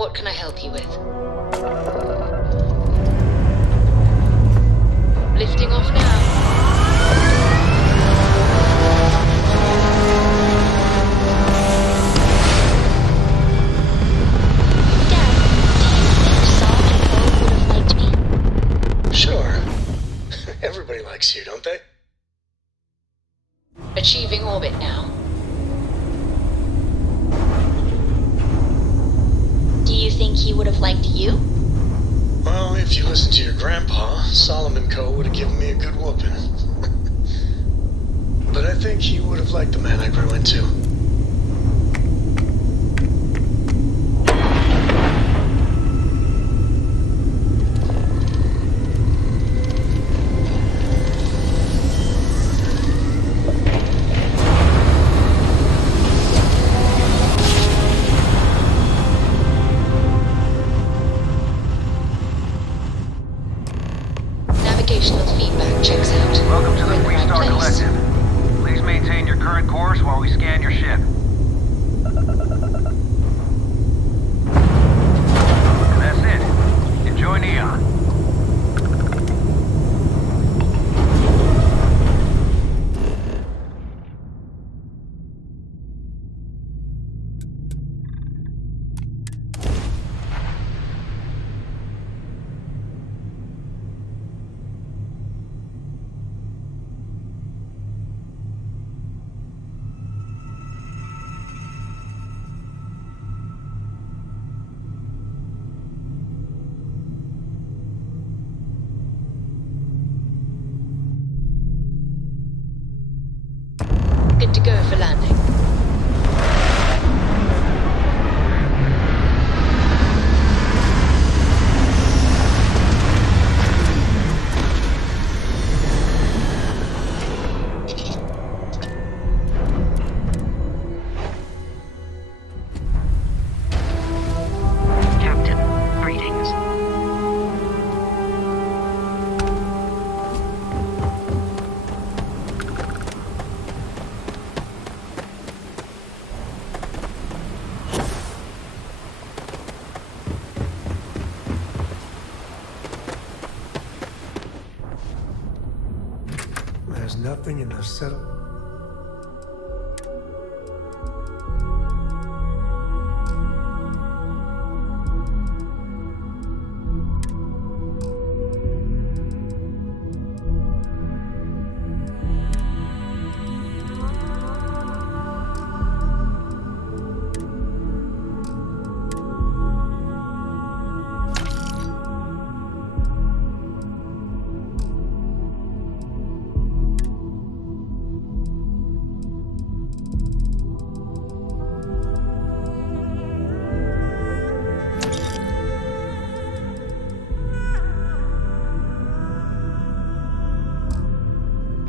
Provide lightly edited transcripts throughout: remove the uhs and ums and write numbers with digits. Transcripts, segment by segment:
What can I help you with? Lifting off now. Sure. Everybody likes you, don't they? Achieving orbit now. Do you think he would have liked you? Well, if you listen to your grandpa, Solomon Co. would have given me a good whooping. But I think he would have liked the man I grew into. Navigational feedback checks out. Welcome to We're in the the right Star place. Collective. Please maintain your current course while we scan your ship. And that's it. Enjoy Neon. Good to go for landing. Captain, greetings. There's nothing in the settle.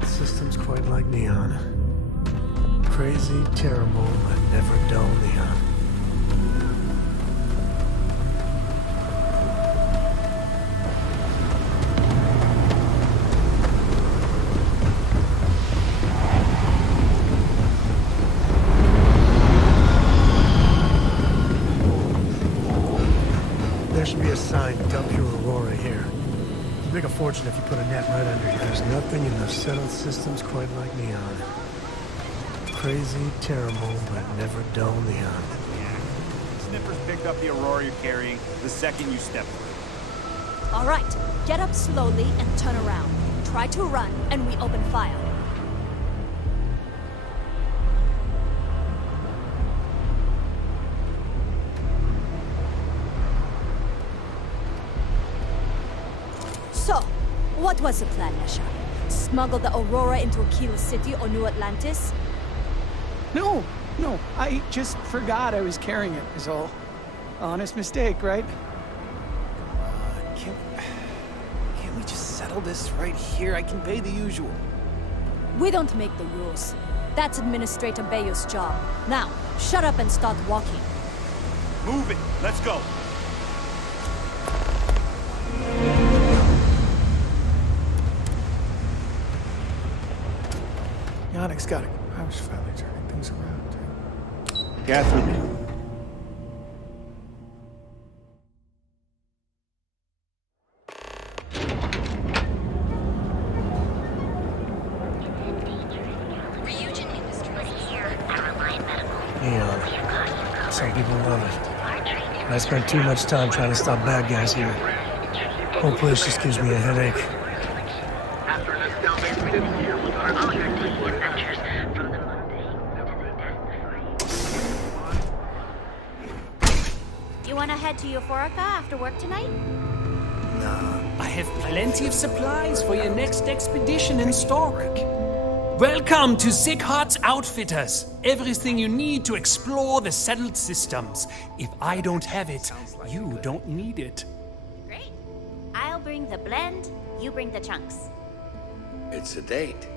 System's quite like Neon. Crazy, terrible, but never dull Neon. There should be a sign, dump your Aurora here. You'd make a fortune if you put a net right under here. There's nothing in the settled systems quite like Neon. Crazy, terrible, but never dull Neon. Sniffers picked up the Aurora you're carrying the second you step through. All right, get up slowly and turn around. Try to run, and we open fire. So, what was the plan, Nesha? Smuggle the Aurora into Aquila City or New Atlantis? No, I just forgot I was carrying it, is all. Honest mistake, right? Can't we just settle this right here? I can pay the usual. We don't make the rules. That's Administrator Bayo's job. Now, shut up and start walking. Move it. Let's go. Yannick's got it. I was finally turning things around. Catherine. Neon. Some people love it. I spent too much time trying to stop bad guys here. Whole place just gives me a headache. After an astounding 5th year with our all your daily adventures from the mundane to the death-free. You wanna head to Euphorica after work tonight? I have plenty of supplies for your next expedition in stock. Welcome to Sighardt's Outfitters. Everything you need to explore the settled systems. If I don't have it, you don't need it. Great. I'll bring the blend, you bring the chunks. It's a date.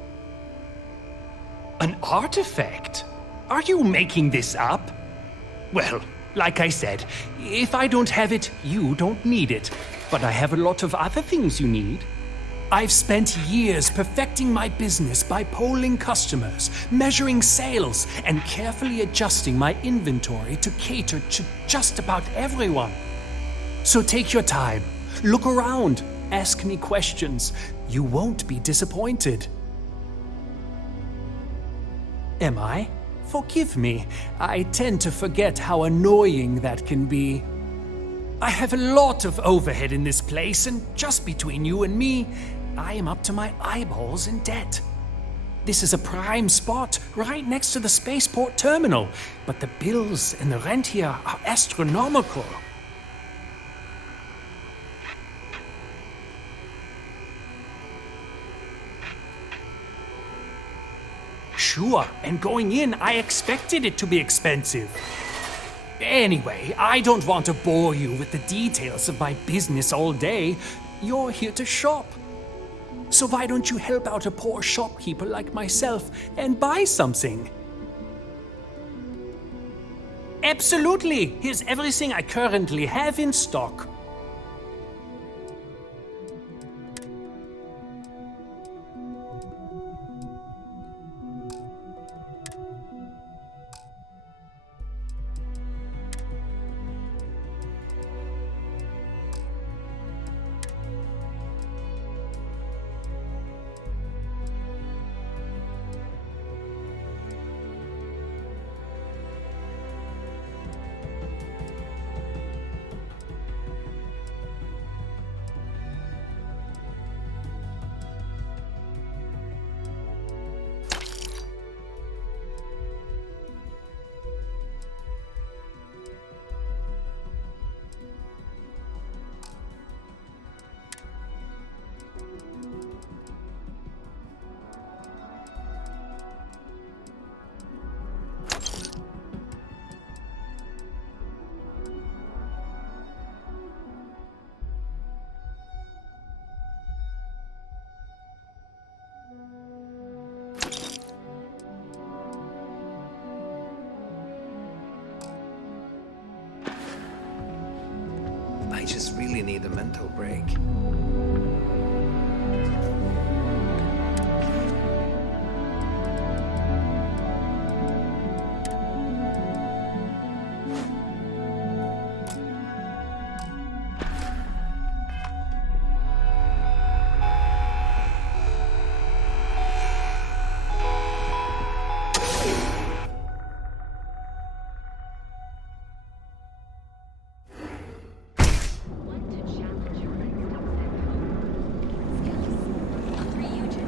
An artifact? Are you making this up? Well, like I said, if I don't have it, you don't need it. But I have a lot of other things you need. I've spent years perfecting my business by polling customers, measuring sales, and carefully adjusting my inventory to cater to just about everyone. So take your time, look around, ask me questions. You won't be disappointed. Am I? Forgive me. I tend to forget how annoying that can be. I have a lot of overhead in this place, and just between you and me, I am up to my eyeballs in debt. This is a prime spot, right next to the spaceport terminal, but the bills and the rent here are astronomical. Sure, and going in, I expected it to be expensive. Anyway, I don't want to bore you with the details of my business all day. You're here to shop. So why don't you help out a poor shopkeeper like myself and buy something? Absolutely! Here's everything I currently have in stock. I just really need a mental break.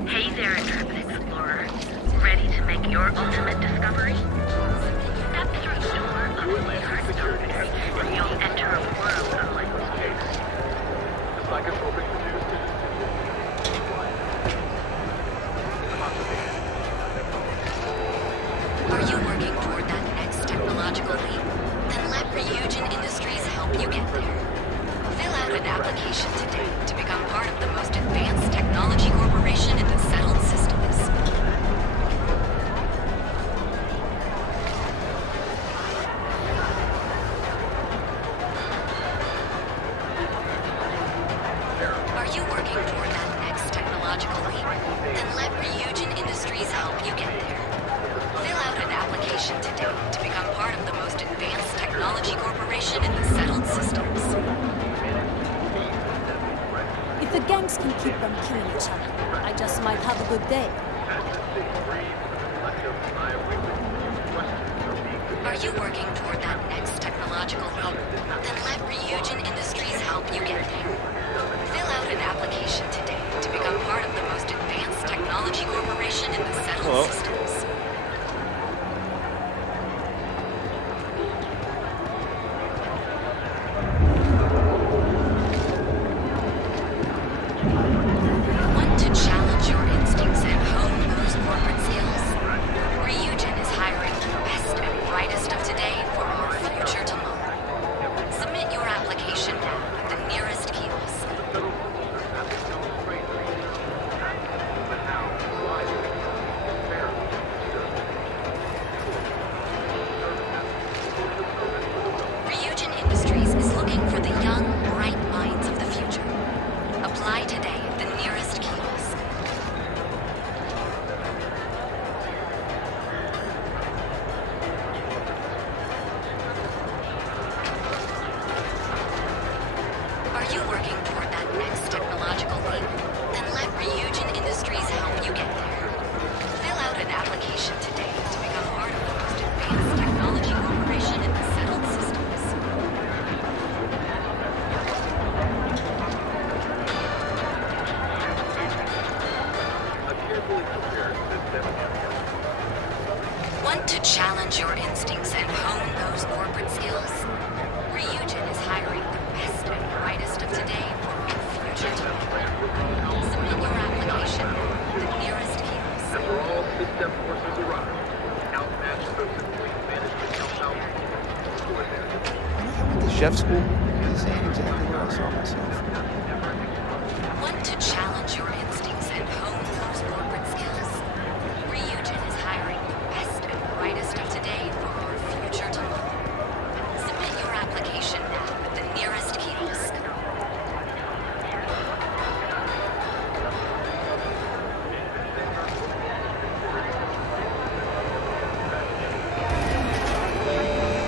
Hey there, intrepid explorer. Ready to make your ultimate discovery? Step through the door of the Sighardt's Outfitters, and you'll enter a world unlike Are you working toward that next technological leap? Then let Ryujin Industries help you get there. Fill out an application today to become part of the most advanced technology corporation in the settled systems. Are you working toward that next technological leap? Then let Ryujin Industries help you get there. Fill out an application today to become part of the most advanced technology corporation in the settled systems. If the gangs can keep them killing each other, I just might have a good day. Are you working toward that next technological leap? Then let Ryujin Industries help you get there. Fill out an application today to become part of the most advanced technology corporation in the settled systems. Want to challenge your instincts and hone those corporate skills? Ryujin is hiring the best and brightest of today for our future tomorrow. Submit your application now at the nearest kiosk. Ryujin Industries is looking for the young, bright minds of the future. Apply today at the nearest kiosk. Are you working toward that next technological leap? Then let Ryujin Industries help you get there. Fill out an application today to become part of the most advanced technology corporation in the settled systems. Want to challenge your instincts and hone those corporate skills? Ryujin is hiring the best and brightest of today for our future tomorrow. Submit your application now at the nearest kiosk. All system forces arrive. Outmatch those complete management help out. I went to chef school. This ain't exactly where I saw myself. Want to challenge your instincts and hone those corporate skills? Ryujin is hiring the best and brightest of today for our future tomorrow. Submit your application now at the nearest kiosk.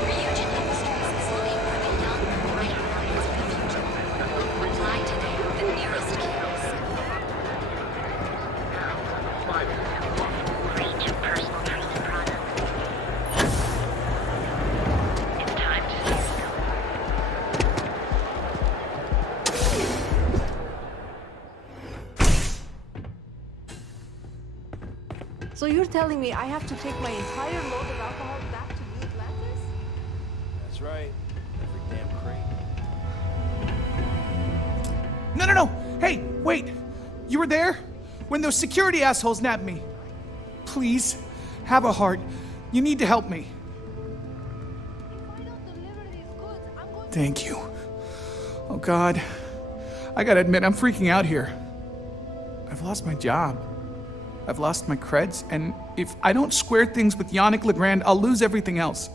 Ryujin Industries is looking for the young, bright minds of the future. Apply today at the nearest kiosk. Great personal training product. It's time to see So you're telling me I have to take my entire load of alcohol back to New Atlantis? That's right. Every damn crate. No. Hey, wait. You were there? When those security assholes nabbed me. Please, have a heart. You need to help me. If I don't deliver these goods, I'm going Thank you. Oh, God. I gotta admit, I'm freaking out here. I've lost my job. I've lost my creds, and if I don't square things with Yannick Legrand, I'll lose everything else.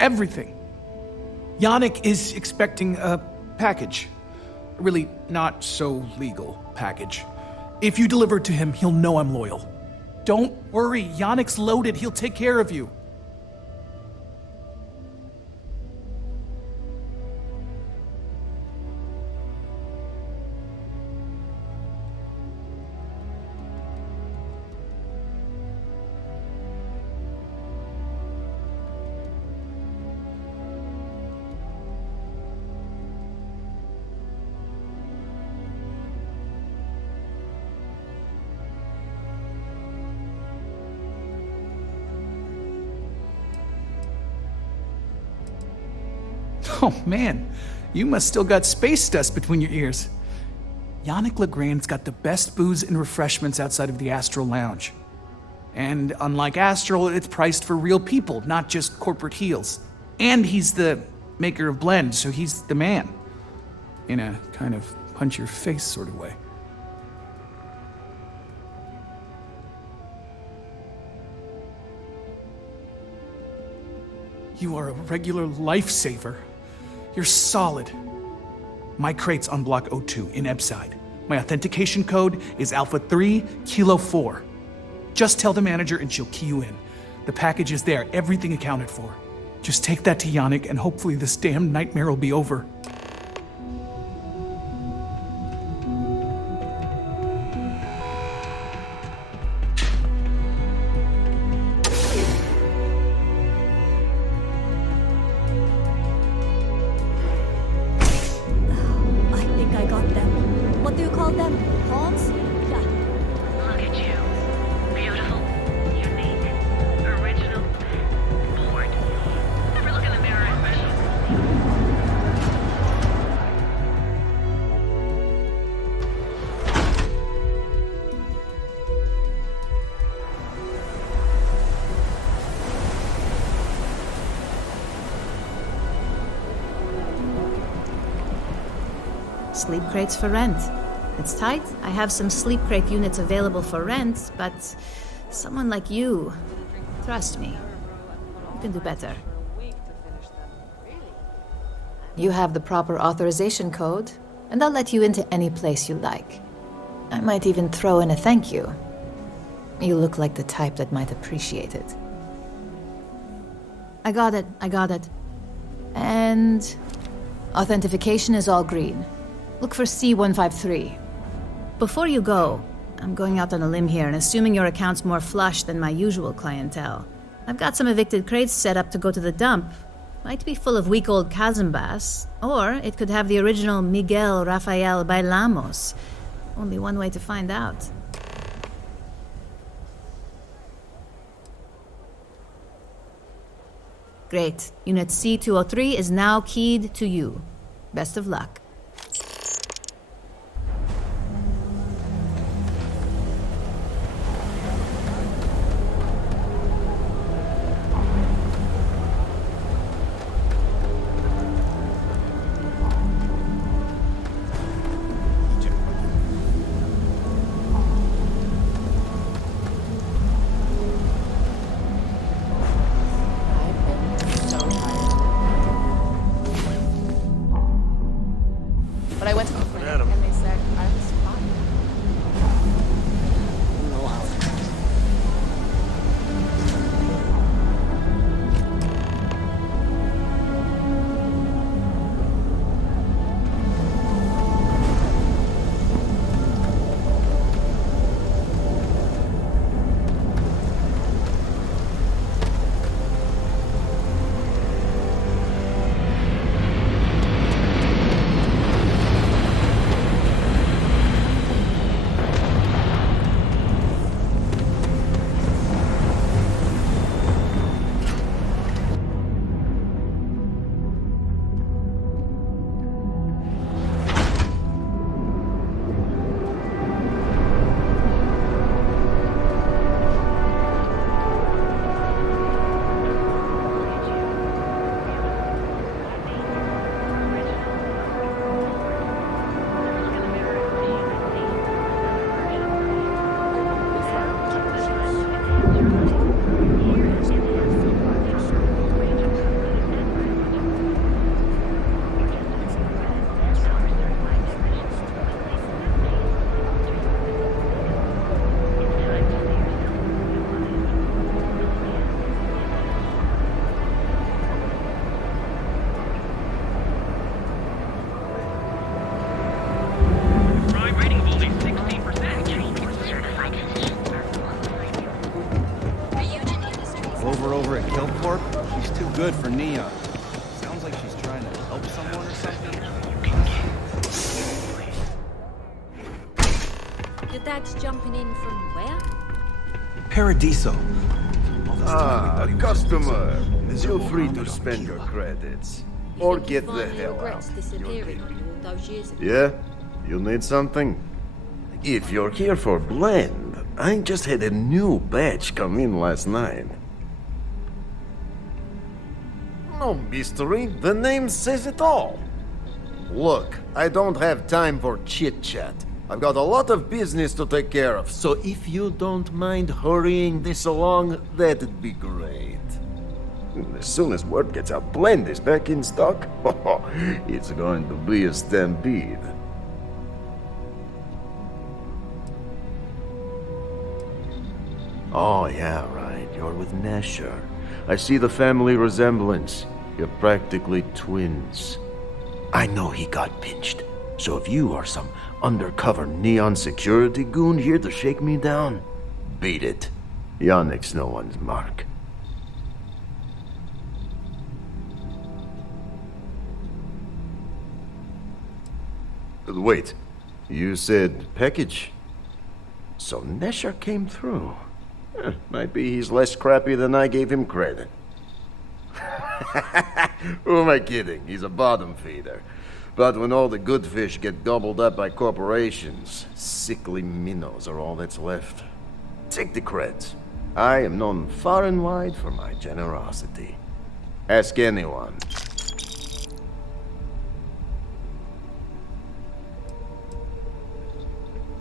Everything. Yannick is expecting a package. A really not so legal package. If you deliver it to him, he'll know I'm loyal. Don't worry, Yannick's loaded. He'll take care of you. Oh man, you must still got space dust between your ears. Yannick Legrand's got the best booze and refreshments outside of the Astral Lounge. And unlike Astral, it's priced for real people, not just corporate heels. And he's the maker of blends, so he's the man. In a kind of punch-your-face sort of way. You are a regular lifesaver. You're solid. My crate's on Block 02 in Ebside. My authentication code is Alpha 3 Kilo 4. Just tell the manager and she'll key you in. The package is there, everything accounted for. Just take that to Yannick and hopefully this damn nightmare will be over. call them? Pawns? Yeah. Look at you. Beautiful, unique, original, bored. Never look in the mirror and special. Sleep crates for rent. It's tight. I have some sleep crate units available for rent, but someone like you, trust me, you can do better. You have the proper authorization code, and I'll let you into any place you like. I might even throw in a thank you. You look like the type that might appreciate it. I got it. And authentication is all green. Look for C153. Before you go, I'm going out on a limb here and assuming your account's more flush than my usual clientele. I've got some evicted crates set up to go to the dump. Might be full of week old Cazambas, or it could have the original Miguel Rafael Bailamos. Only one way to find out. Great. Unit C203 is now keyed to you. Best of luck. But I went to the clinic and they said I was fine. Over at Killcorp, she's too good for Neon. Sounds like she's trying to help someone or something. Your dad's jumping in from where? Paradiso. Customer. Feel free to spend your credits. Or get the hell out. Disappearing all those years ago. Yeah? You need something? If you're here for blend, I just had a new batch come in last night. No mystery, the name says it all. Look, I don't have time for chit-chat. I've got a lot of business to take care of, so if you don't mind hurrying this along, that'd be great. As soon as word gets out Blend is back in stock, it's going to be a stampede. Oh, yeah, right. You're with Nasher. I see the family resemblance. You're practically twins. I know he got pinched. So if you are some undercover neon security goon here to shake me down, beat it. Yannick's no one's mark. Wait. You said package. So Nesher came through. Might be he's less crappy than I gave him credit. Who am I kidding? He's a bottom feeder. But when all the good fish get gobbled up by corporations, sickly minnows are all that's left. Take the creds. I am known far and wide for my generosity. Ask anyone.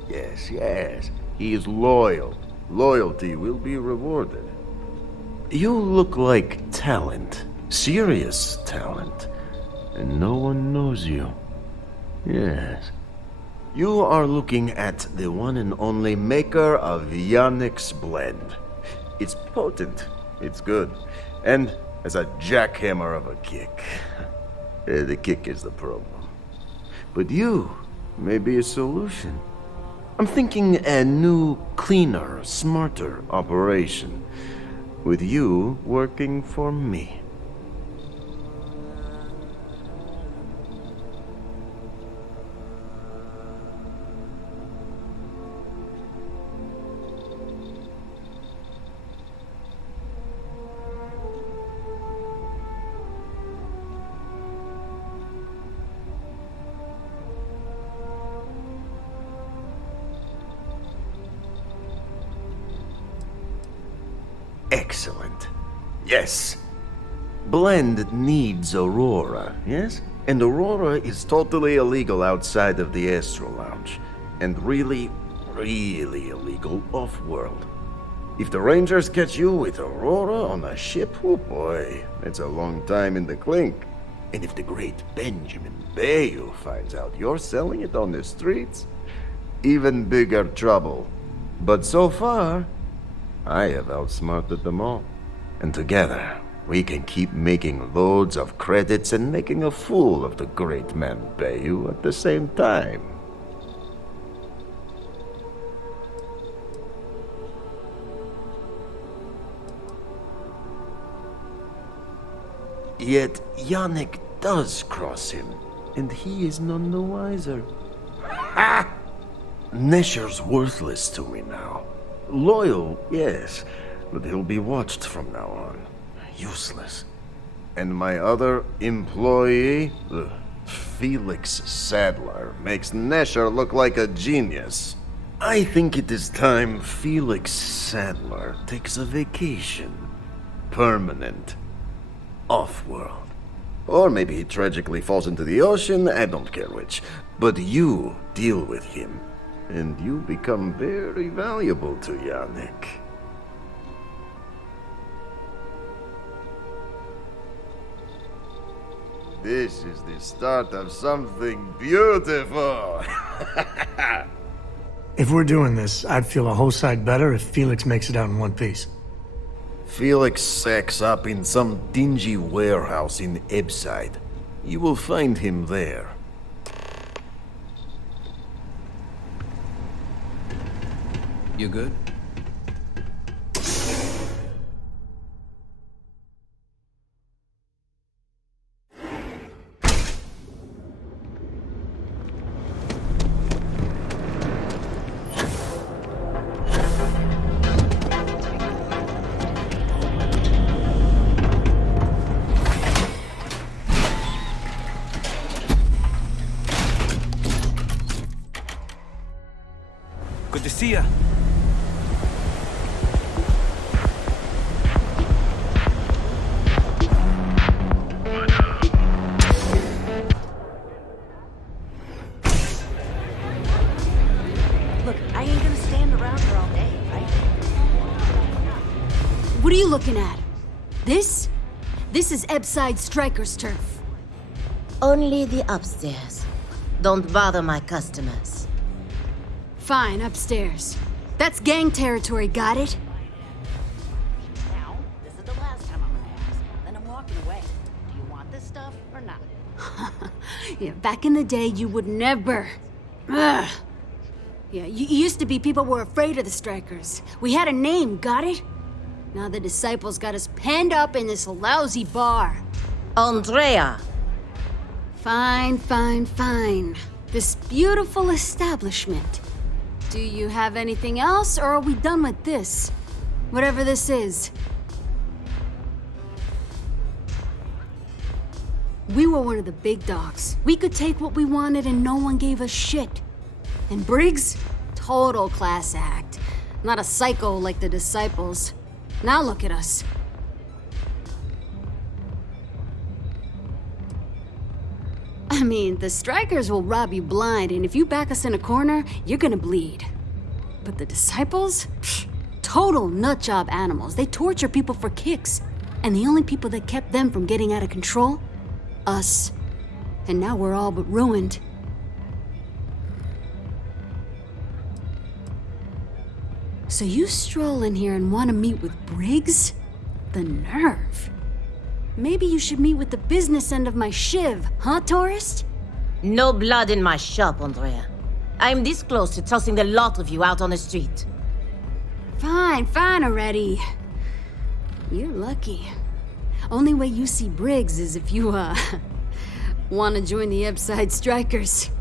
Yes. He is loyal. Loyalty will be rewarded. You look like talent. Serious talent. And no one knows you. Yes. You are looking at the one and only maker of Yannick's blend. It's potent. It's good. And has a jackhammer of a kick. The kick is the problem. But you may be a solution. I'm thinking a new, cleaner, smarter operation. With you working for me. Excellent. Yes. Blend needs Aurora, yes? And Aurora is totally illegal outside of the Astro Lounge. And really, really illegal off-world. If the Rangers catch you with Aurora on a ship, oh boy, that's a long time in the clink. And if the great Benjamin Bayou finds out you're selling it on the streets, even bigger trouble. But so far, I have outsmarted them all. And together, we can keep making loads of credits and making a fool of the great man Bayou at the same time. Yet Yannick does cross him, and he is none the wiser. Ha! Nesher's worthless to me now. Loyal, yes, but he'll be watched from now on. Useless. And my other employee, Felix Sadler, makes Nesher look like a genius. I think it is time Felix Sadler takes a vacation. Permanent. Off-world. Or maybe he tragically falls into the ocean, I don't care which. But you deal with him. And you become very valuable to Yannick. This is the start of something beautiful. If we're doing this, I'd feel a whole side better if Felix makes it out in one piece. Felix sacks up in some dingy warehouse in Ebbside. You will find him there. You good? Good to see ya. Look, I ain't gonna stand around here all day, right? What are you looking at? This? This is Ebbside Striker's turf. Only the upstairs. Don't bother my customers. Fine, upstairs. That's gang territory, got it? Now, this is the last time I'm gonna ask. Then I'm walking away. Do you want this stuff or not? Yeah, back in the day, you would never. Ugh. Yeah, you used to be people were afraid of the Strikers. We had a name, got it? Now the disciples got us penned up in this lousy bar. Andrea! Fine. This beautiful establishment. Do you have anything else, or are we done with this? Whatever this is. We were one of the big dogs. We could take what we wanted and no one gave us shit. And Briggs? Total class act. Not a psycho like the disciples. Now look at us. I mean, the strikers will rob you blind, and if you back us in a corner, you're gonna bleed. But the disciples? Pfft, total nutjob animals. They torture people for kicks. And the only people that kept them from getting out of control? Us. And now we're all but ruined. So you stroll in here and want to meet with Briggs? The nerve. Maybe you should meet with the business end of my shiv, huh, tourist? No blood in my shop, Andrea. I'm this close to tossing the lot of you out on the street. Fine already. You're lucky. Only way you see Briggs is if you, want to join the Epside Strikers.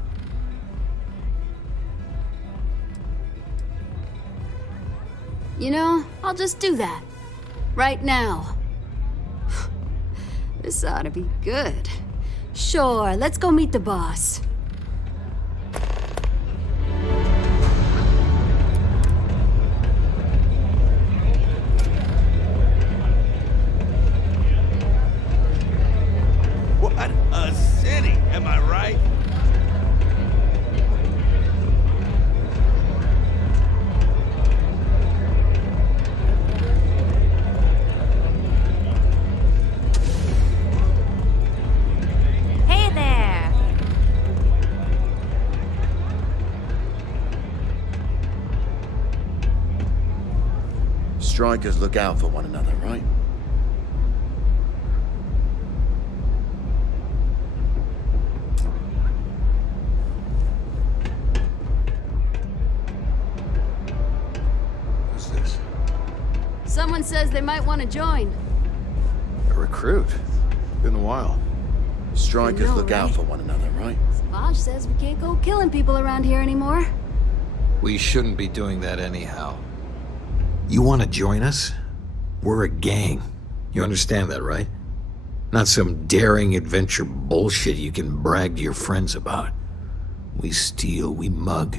You know, I'll just do that. Right now. This ought to be good. Sure, let's go meet the boss. What a city, am I right? Hey there! Strikers look out for one another, right? Who's this? Someone says they might want to join. A recruit. Been a while. Strikers I know, look out right? for one another, right? Savage says we can't go killing people around here anymore. We shouldn't be doing that anyhow. You want to join us? We're a gang. You understand that, right? Not some daring adventure bullshit you can brag to your friends about. We steal, we mug,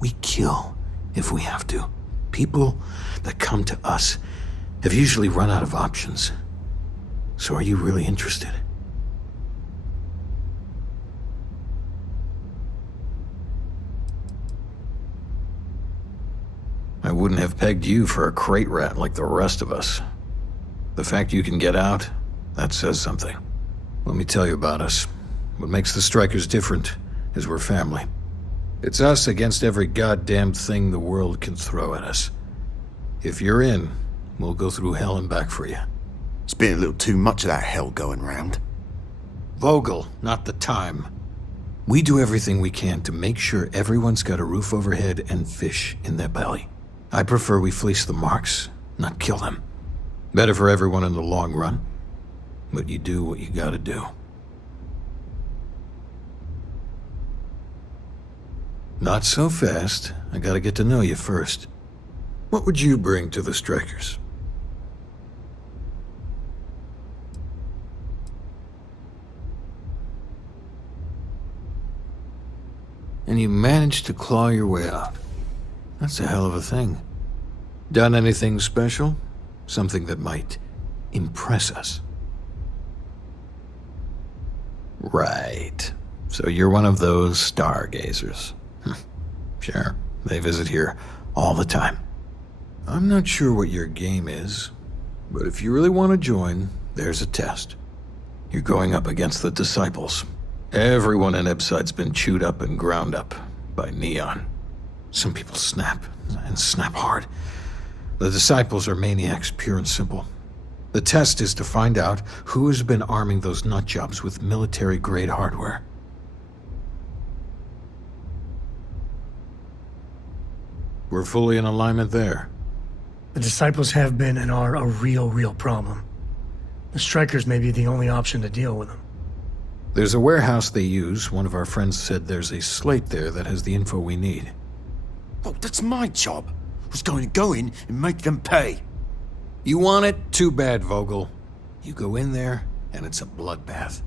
we kill if we have to. People that come to us have usually run out of options. So are you really interested? I wouldn't have pegged you for a crate rat like the rest of us. The fact you can get out, that says something. Let me tell you about us. What makes the Strikers different is we're family. It's us against every goddamn thing the world can throw at us. If you're in, we'll go through hell and back for you. It's been a little too much of that hell going round. Vogel, not the time. We do everything we can to make sure everyone's got a roof overhead and fish in their belly. I prefer we fleece the marks, not kill them. Better for everyone in the long run. But you do what you gotta do. Not so fast. I gotta get to know you first. What would you bring to the Strikers? And you managed to claw your way out. That's a hell of a thing. Done anything special? Something that might impress us? Right. So you're one of those stargazers. Sure, they visit here all the time. I'm not sure what your game is, but if you really want to join, there's a test. You're going up against the Disciples. Everyone in Epside's been chewed up and ground up by Neon. Some people snap, and snap hard. The Disciples are maniacs, pure and simple. The test is to find out who has been arming those nutjobs with military-grade hardware. We're fully in alignment there. The Disciples have been and are a real problem. The Strikers may be the only option to deal with them. There's a warehouse they use. One of our friends said there's a slate there that has the info we need. Oh, that's my job. I was going to go in and make them pay. You want it? Too bad, Vogel. You go in there, and it's a bloodbath.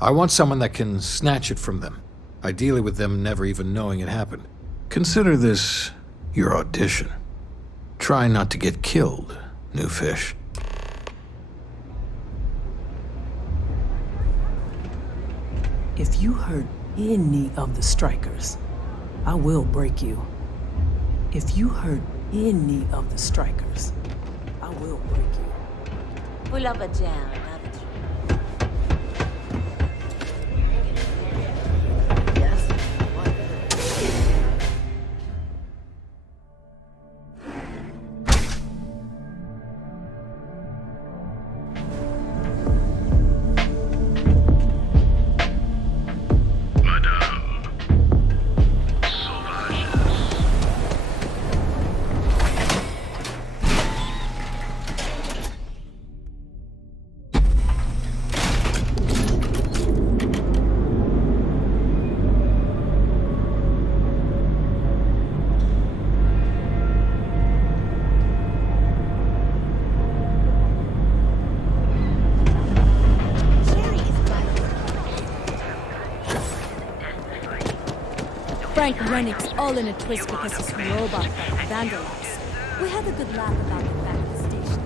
I want someone that can snatch it from them, ideally with them never even knowing it happened. Consider this your audition. Try not to get killed, new fish. If you hurt any of the strikers, I will break you. If you hurt any of the strikers, I will break you. Pull up a jam. Frank Rennick's all in a twist because his robot got vandalized. We had a good laugh about it back at the station.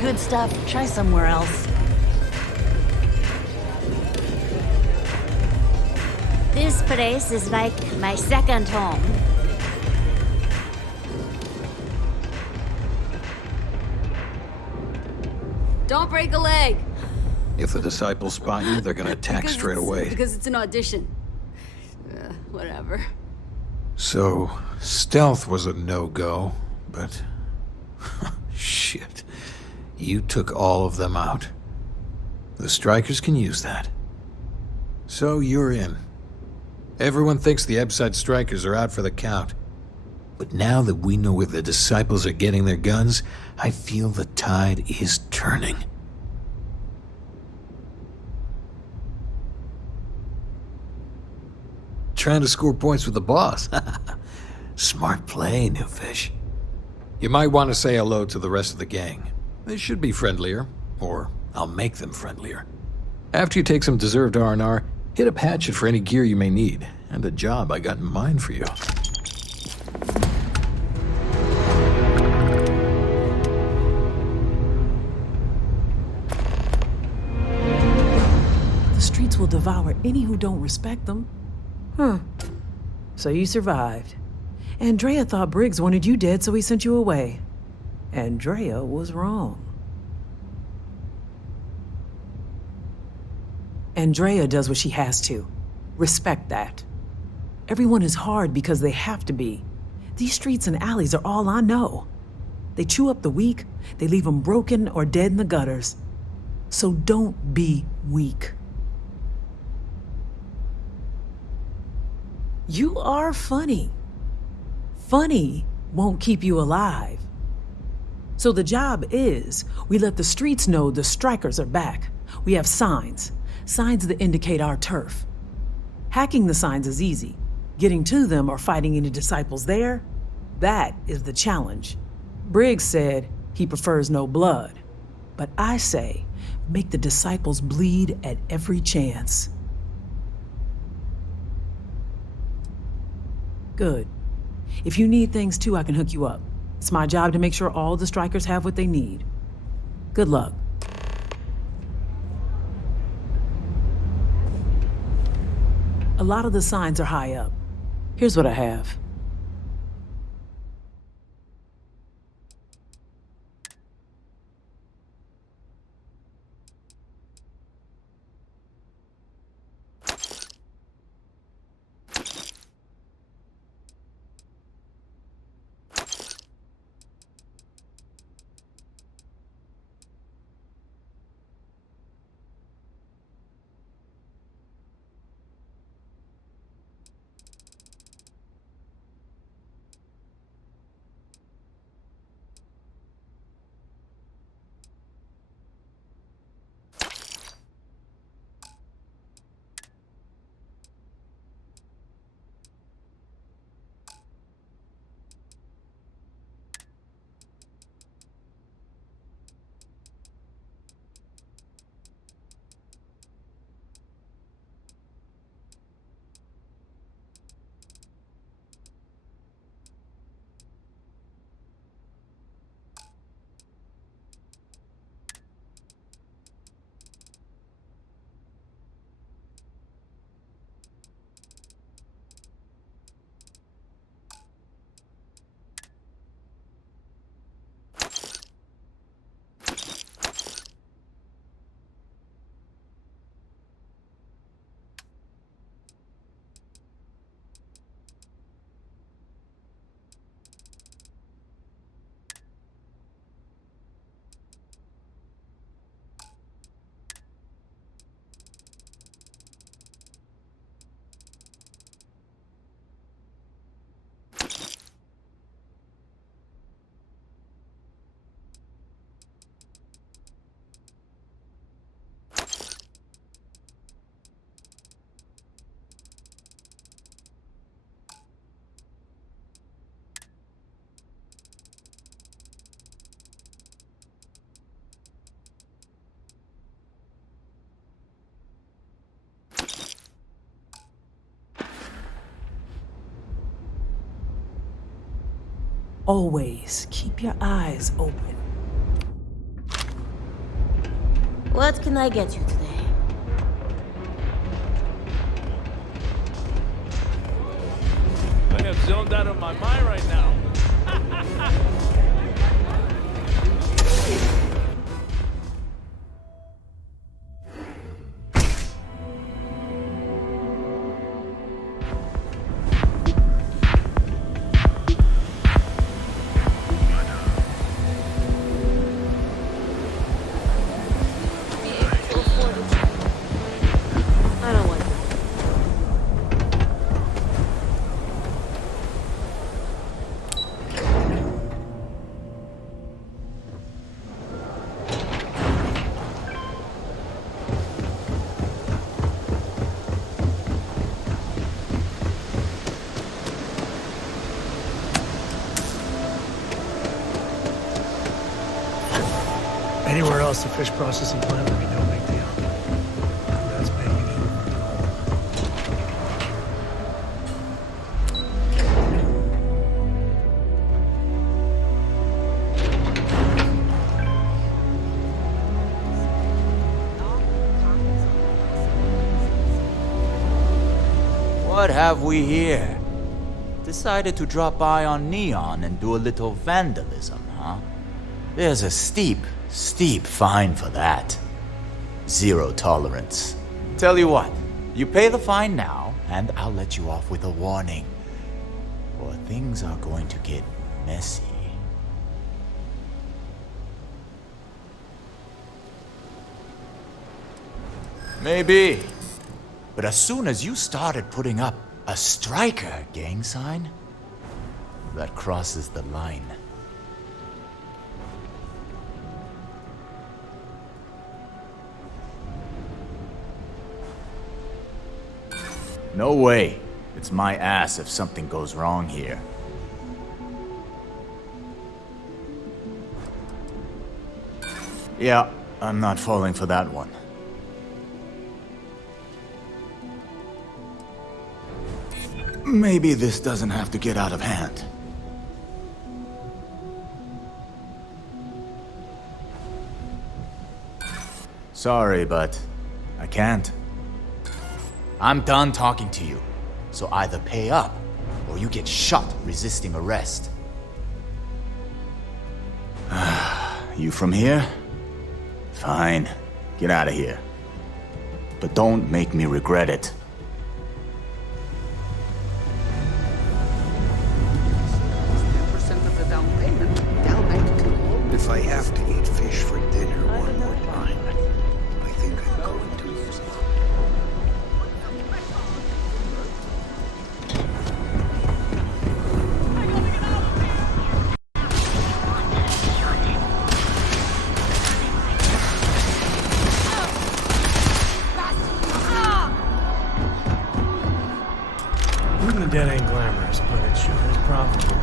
good stuff, try somewhere else. This place is like my second home. Don't break a leg. If the disciples spot you, they're gonna attack straight away. Because it's an audition. Whatever. So, stealth was a no-go, but... shit. You took all of them out. The strikers can use that. So you're in. Everyone thinks the Ebside strikers are out for the count. But now that we know where the disciples are getting their guns, I feel the tide is turning. Trying to score points with the boss. Smart play, new fish. You might want to say hello to the rest of the gang. They should be friendlier, or I'll make them friendlier. After you take some deserved R&R, hit up Hatchet for any gear you may need, and a job I got in mind for you. The streets will devour any who don't respect them. Huh. So you survived. Andrea thought Briggs wanted you dead, so he sent you away. Andrea was wrong. Andrea does what she has to. Respect that. Everyone is hard because they have to be. These streets and alleys are all I know. They chew up the weak, they leave them broken or dead in the gutters. So don't be weak. You are funny. Funny won't keep you alive. So the job is, we let the streets know the strikers are back. We have signs that indicate our turf. Hacking the signs is easy. Getting to them or fighting any disciples there, that is the challenge. Briggs said he prefers no blood. But I say, make the disciples bleed at every chance. Good. If you need things too, I can hook you up. It's my job to make sure all the strikers have what they need. Good luck. A lot of the signs are high up. Here's what I have. Always keep your eyes open. What can I get you today? I am zoned out of my mind right now. I don't want to. Anywhere else, the fish processing plant would be no big deal. That's making it. What have we here? Decided to drop by on Neon and do a little vandalism, huh? There's a steep fine for that. Zero tolerance. Tell you what, you pay the fine now, and I'll let you off with a warning. Or things are going to get messy. Maybe. But as soon as you started putting up a striker gang sign, that crosses the line. No way. It's my ass if something goes wrong here. Yeah, I'm not falling for that one. Maybe this doesn't have to get out of hand. Sorry, but I can't. I'm done talking to you, so either pay up or you get shot resisting arrest. You from here? Fine, get out of here. But don't make me regret it. If I have to eat fish for dinner one more time, I think I'm going to use it. Even the dead ain't glamorous, but it sure is profitable.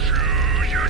Choose your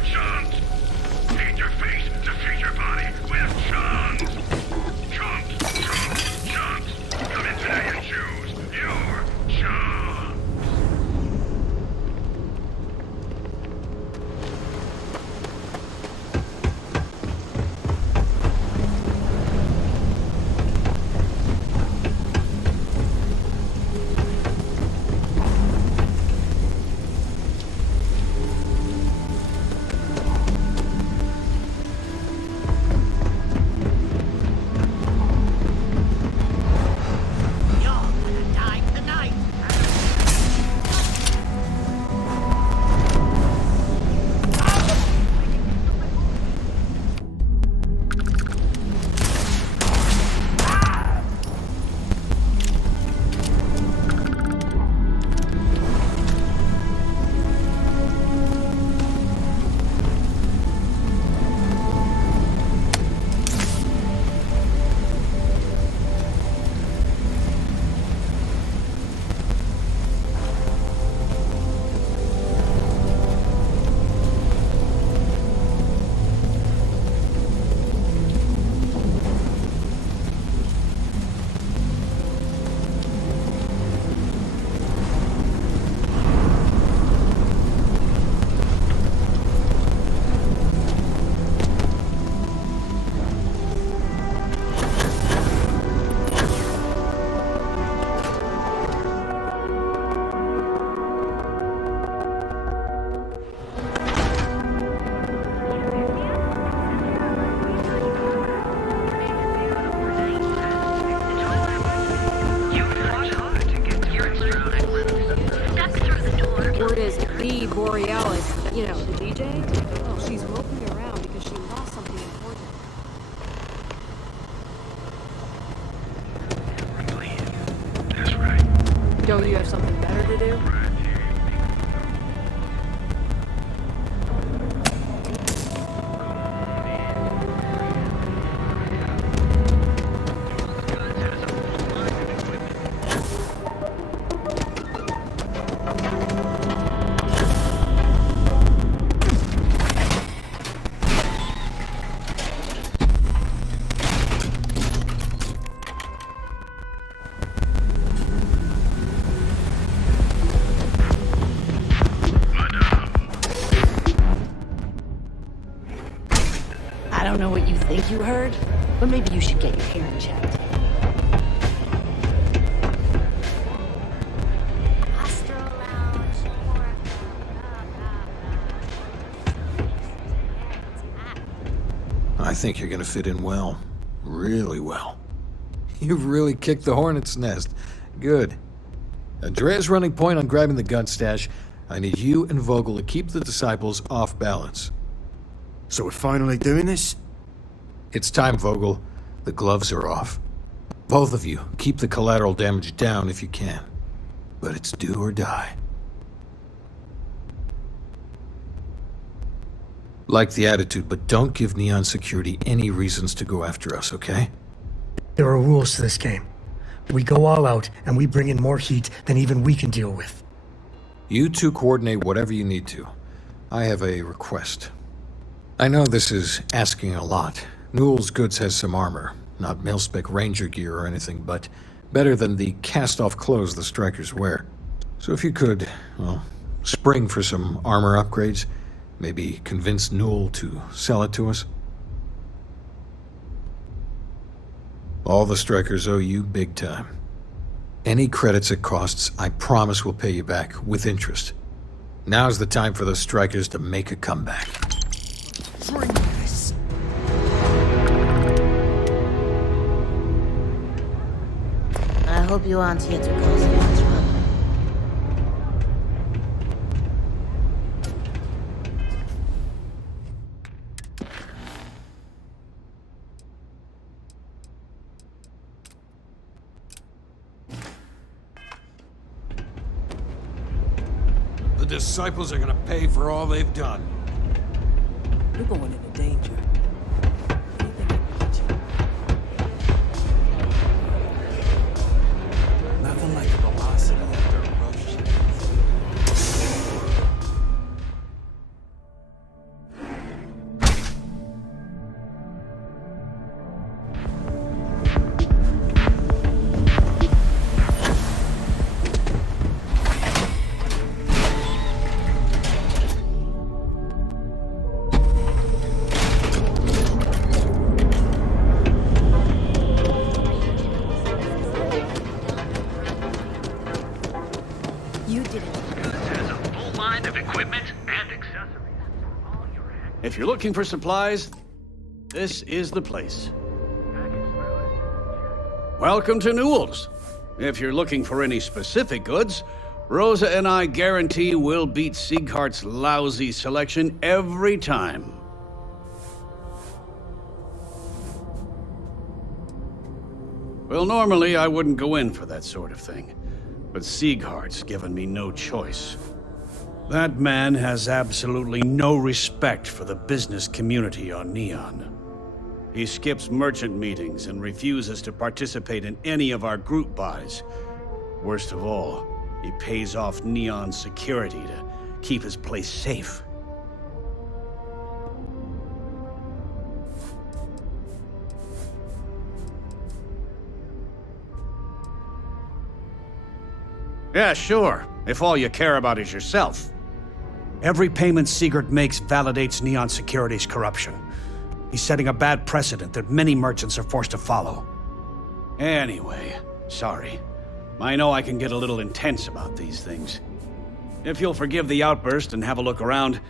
You know, the DJ? Oh, she's moping around because she lost something important. That's right. Don't you have something better to do? I don't know what you think you heard, but maybe you should get your hearing checked. I think you're gonna fit in well. Really well. You've really kicked the hornet's nest. Good. Andrea's running point on grabbing the gun stash. I need you and Vogel to keep the disciples off balance. So we're finally doing this? It's time, Vogel. The gloves are off. Both of you, keep the collateral damage down if you can. But it's do or die. Like the attitude, but don't give Neon Security any reasons to go after us, okay? There are rules to this game. We go all out, and we bring in more heat than even we can deal with. You two coordinate whatever you need to. I have a request. I know this is asking a lot. Newell's Goods has some armor. Not mil-spec ranger gear or anything, but better than the cast-off clothes the strikers wear. So if you could, well, spring for some armor upgrades, maybe convince Newell to sell it to us. All the strikers owe you big time. Any credits it costs, I promise we'll pay you back, with interest. Now's the time for those strikers to make a comeback. Drink this. I hope you aren't here to cause any trouble. The disciples are gonna pay for all they've done. You're going into danger. Nothing like the velocity after a rough shift. You did it. Has a full line of equipment and accessories. If you're looking for supplies, this is the place. Welcome to Newell's. If you're looking for any specific goods, Rosa and I guarantee we'll beat Sieghart's lousy selection every time. Well, normally I wouldn't go in for that sort of thing, but Sieghart's given me no choice. That man has absolutely no respect for the business community on Neon. He skips merchant meetings and refuses to participate in any of our group buys. Worst of all, he pays off Neon security to keep his place safe. Yeah, sure, if all you care about is yourself. Every payment Siegert makes validates Neon Security's corruption. He's setting a bad precedent that many merchants are forced to follow. Anyway, sorry. I know I can get a little intense about these things. If you'll forgive the outburst and have a look around,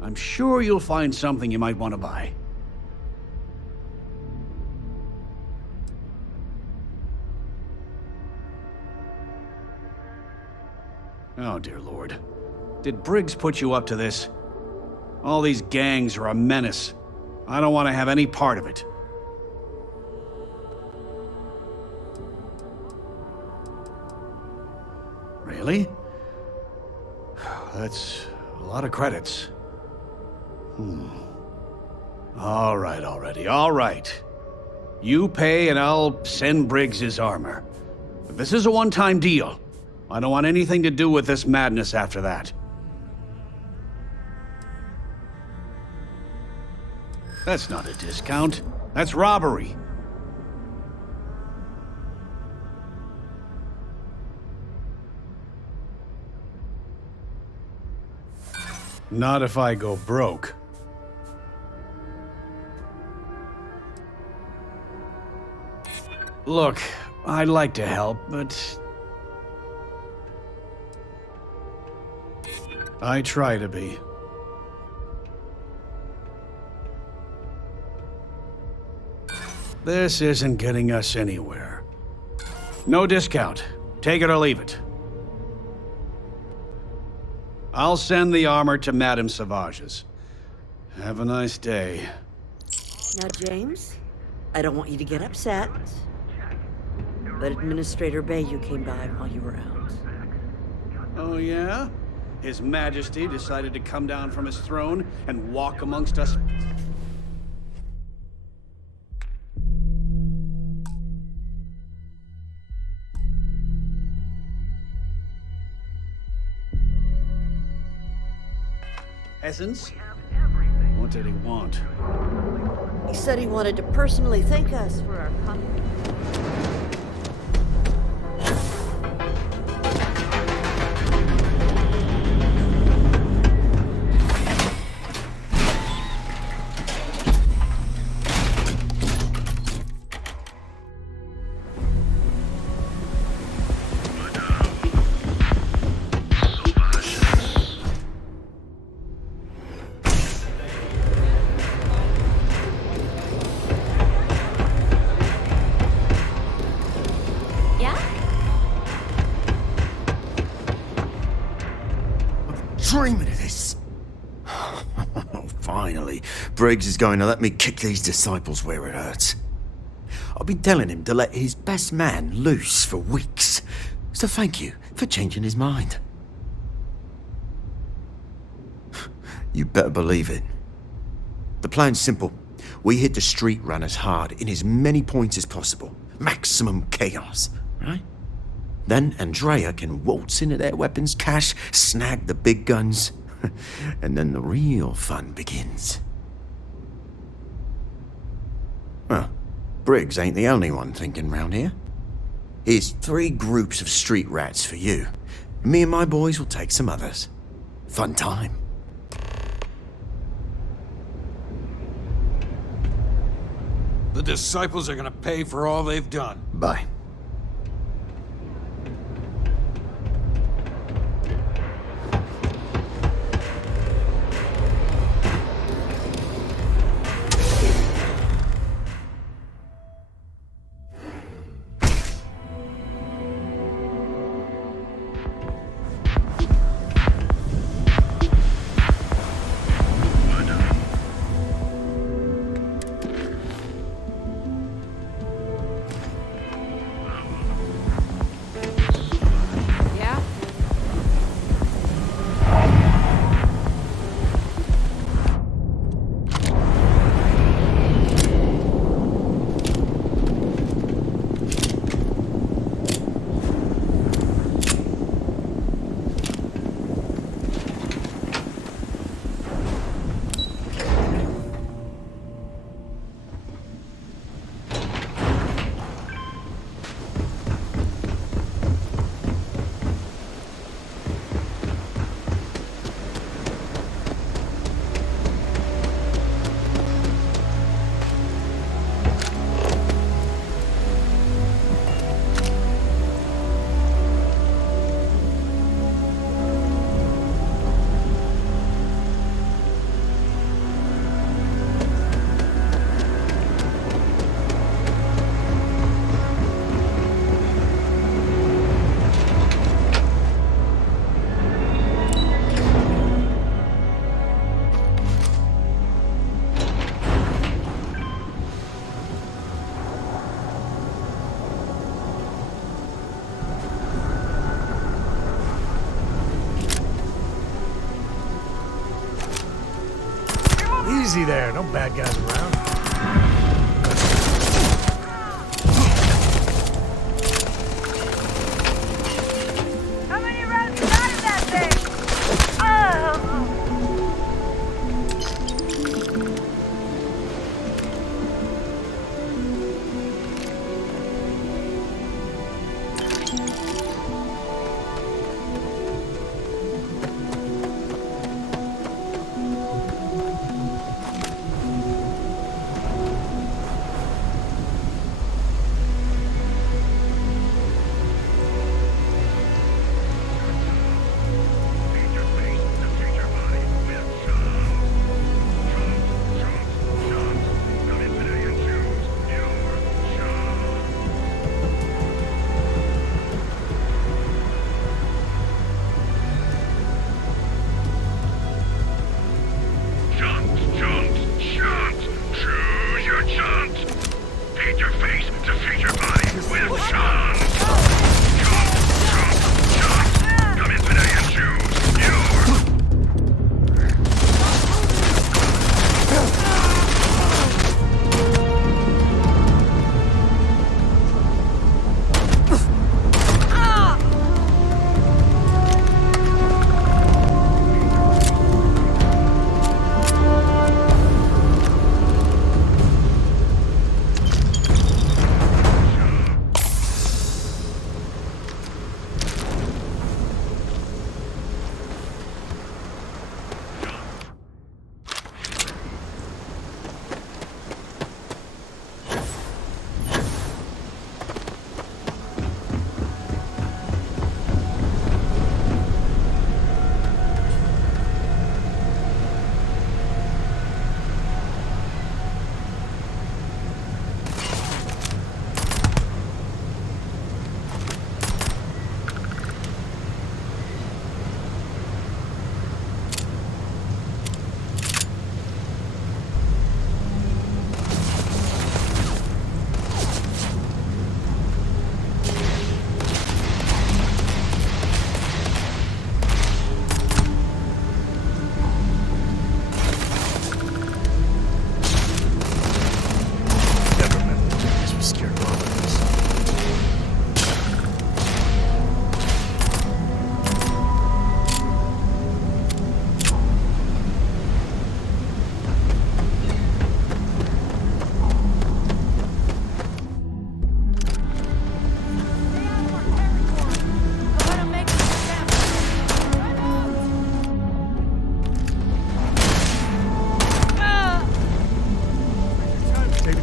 I'm sure you'll find something you might want to buy. Oh, dear Lord. Did Briggs put you up to this? All these gangs are a menace. I don't want to have any part of it. Really? That's a lot of credits. All right already, all right. You pay and I'll send Briggs his armor. But this is a one-time deal. I don't want anything to do with this madness after that. That's not a discount. That's robbery. Not if I go broke. Look, I'd like to help, but I try to be. This isn't getting us anywhere. No discount. Take it or leave it. I'll send the armor to Madame Savage's. Have a nice day. Now, James, I don't want you to get upset, but Administrator Bayou came by while you were out. Oh, yeah? His Majesty decided to come down from his throne and walk amongst us. Essence? What did he want? He said he wanted to personally thank us for our contribution. Dreaming of this. Finally, Briggs is going to let me kick these disciples where it hurts. I've been telling him to let his best man loose for weeks. So thank you for changing his mind. You better believe it. The plan's simple. We hit the street runners hard in as many points as possible. Maximum chaos, right? Then Andrea can waltz into their weapons cache, snag the big guns, and then the real fun begins. Well, Briggs ain't the only one thinking round here. Here's 3 groups of street rats for you. Me and my boys will take some others. Fun time. The disciples are gonna pay for all they've done. Bye. Easy there, no bad guys around. How many rounds you got in that thing? Oh!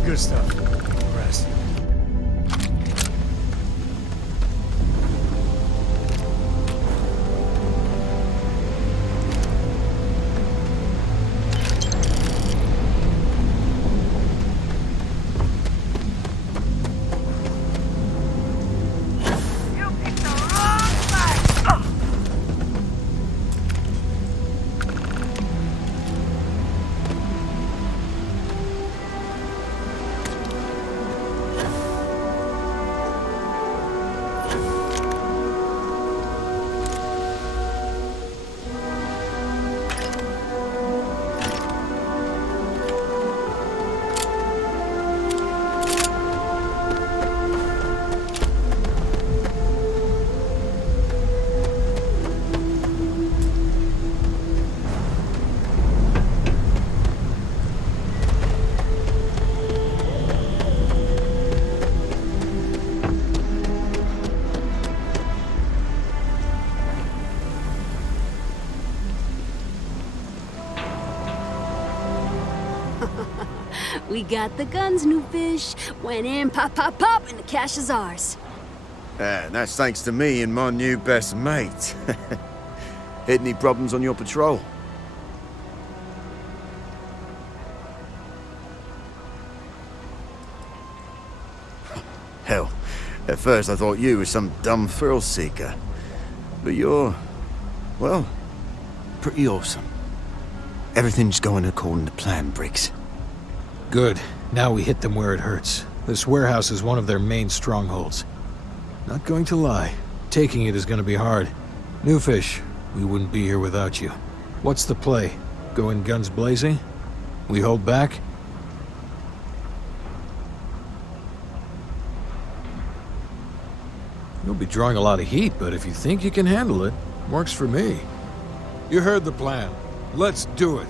Good stuff. Rest. We got the guns, new fish. Went in, pop, pop, pop, and the cash is ours. And that's thanks to me and my new best mate. Hit any problems on your patrol? Hell, at first I thought you were some dumb thrill seeker. But you're, well, pretty awesome. Everything's going according to plan, Briggs. Good. Now we hit them where it hurts. This warehouse is one of their main strongholds. Not going to lie, taking it is going to be hard. New fish, we wouldn't be here without you. What's the play? Go in guns blazing? We hold back? You'll be drawing a lot of heat, but if you think you can handle it, works for me. You heard the plan. Let's do it.